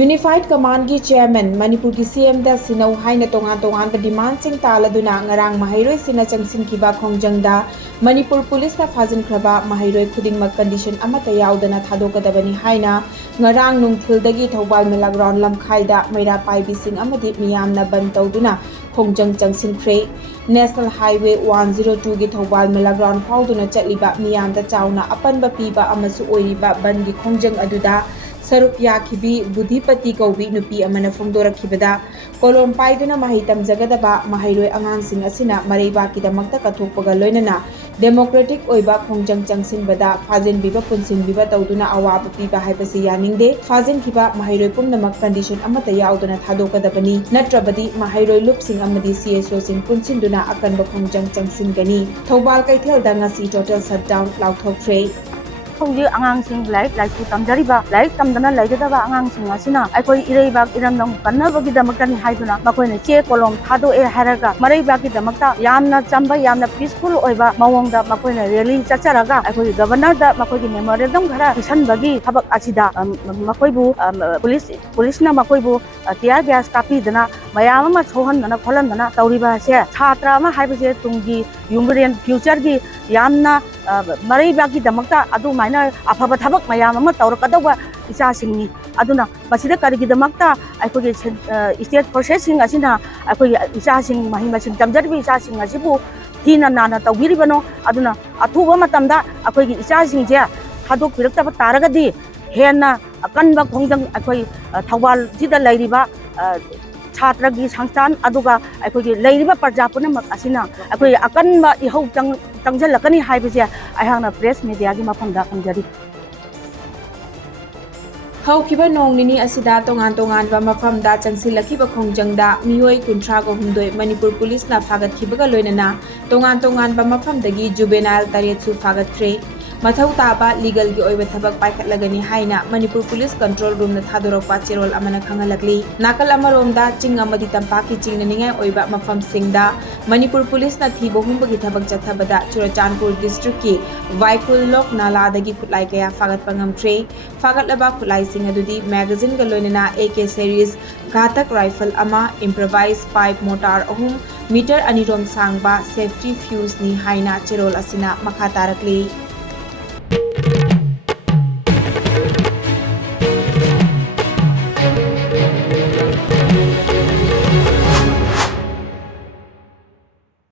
unified command की chairman Manipur की CM दा सिनौ हाइना तोंगान डिमांड सिंह तालदुना ngarang mahiroi sina changsinkiba khongjangda Manipur police ना फाजिनख्रबा mahiroi khudingmak condition amata yaudana thadokadabani haina ngarang nungthildagi thobal mela ground lamkhaida meira paibising amadi miyamna ban tawduna khongjang changsinkhre National Highway 102 gi thobal mela ground fauduna chatliba miyamda chauna apanba piba amasu oiriba ban gi khongjang aduda Sarup Yakibi Budhipati Kaubi Nupi Amana Fongdorakibada Kolom Paiduna Mahitam Zagadaba Mahiroi Angang Sing Asina Mareba Kidamakta Katokpaga Loinana Democratic Oiba Khongjang Changsin Bada Fazin Biba Punsin Biba Tauduna Awab Piba Haibasi Yaningde Fazin Kiba Mahiroi Pumnamak condition Amata Yauduna Thadokadabani Natrabadi Mahiroi Lupsing Amadi CSO Sing Punsinduna Akanba Khongjang Changsin Gani Thobal Kaithel Dangasi total shutdown Lauthok Trey Hongji angang sing like to tamjariba like tamdana laidaba angang sing asina aikoi ireibak iramdam kannabagi damakani haiduna makoina che kolom thado e haraga mareibaki damakta yamna chamba yamna peaceful oiba mawongda makoina rally chacharaga aikoi governor da makoi memorandum khara kisanbagi thabak achida makoibu police na makoibu tear gas kapi dana mayam ma chohan dana kholan dana tauriba se chhatra ma haibase tunggi yungrian future gi yamna mareibaki damakta adu afaba thabak mayam ama tawrakadawa isasingni aduna masida karigidamakta aikoi state processing asina aikoi isasing mahimasing tamjarbi isasing asibu hina nana tawbiribano aduna athuba matamda aikoi isasing je thadok pirakta taragadi hena akanba khongjang aikoi thawal jida lairiba छात्र की संस्थान अदुगा अखोगी लेरिबा प्रजापन असिना अखोई अकनबा इहौ चंगजलकनी हाइबसे अहांगना press media की मफमदा खंजरी हौकिबा नोंगनिनी असिदा तोंगान मफमदा चंगसिलखिबा खोंजंगदा मियोय 39 Manipur police ना फागतखिबगा लोइनना तोंगान मफमदगी juvenile तारेतसु फागतख्रे मथौ ताबा legal की ओइबा थबक पाइखतलगनी हाइना Manipur police control room न थादोरकपा चेरोल अमना खंगलकली नाकल अमरोमदा चिंग अमदि तंपाकी चिंगननिंगाय ओइबा मफम सिंगदा Manipur police न थीबो हुंबगी थबक चथबदा चुराचानपुर डिस्ट्रिक्ट की वाइकुल लोक नालादगी खुलाई कया फागत पंगमख्रे फागतलबा खुलाई सिंग अदुदी मैगजीन ग लोइनना AK series घातक राइफल अमा इम्प्रोवाइज पाइप मोटार अहुम मीटर अनिरोम सांगबा सेफ्टी फ्यूज नि हाइना चेरोल असिना मखा तारकली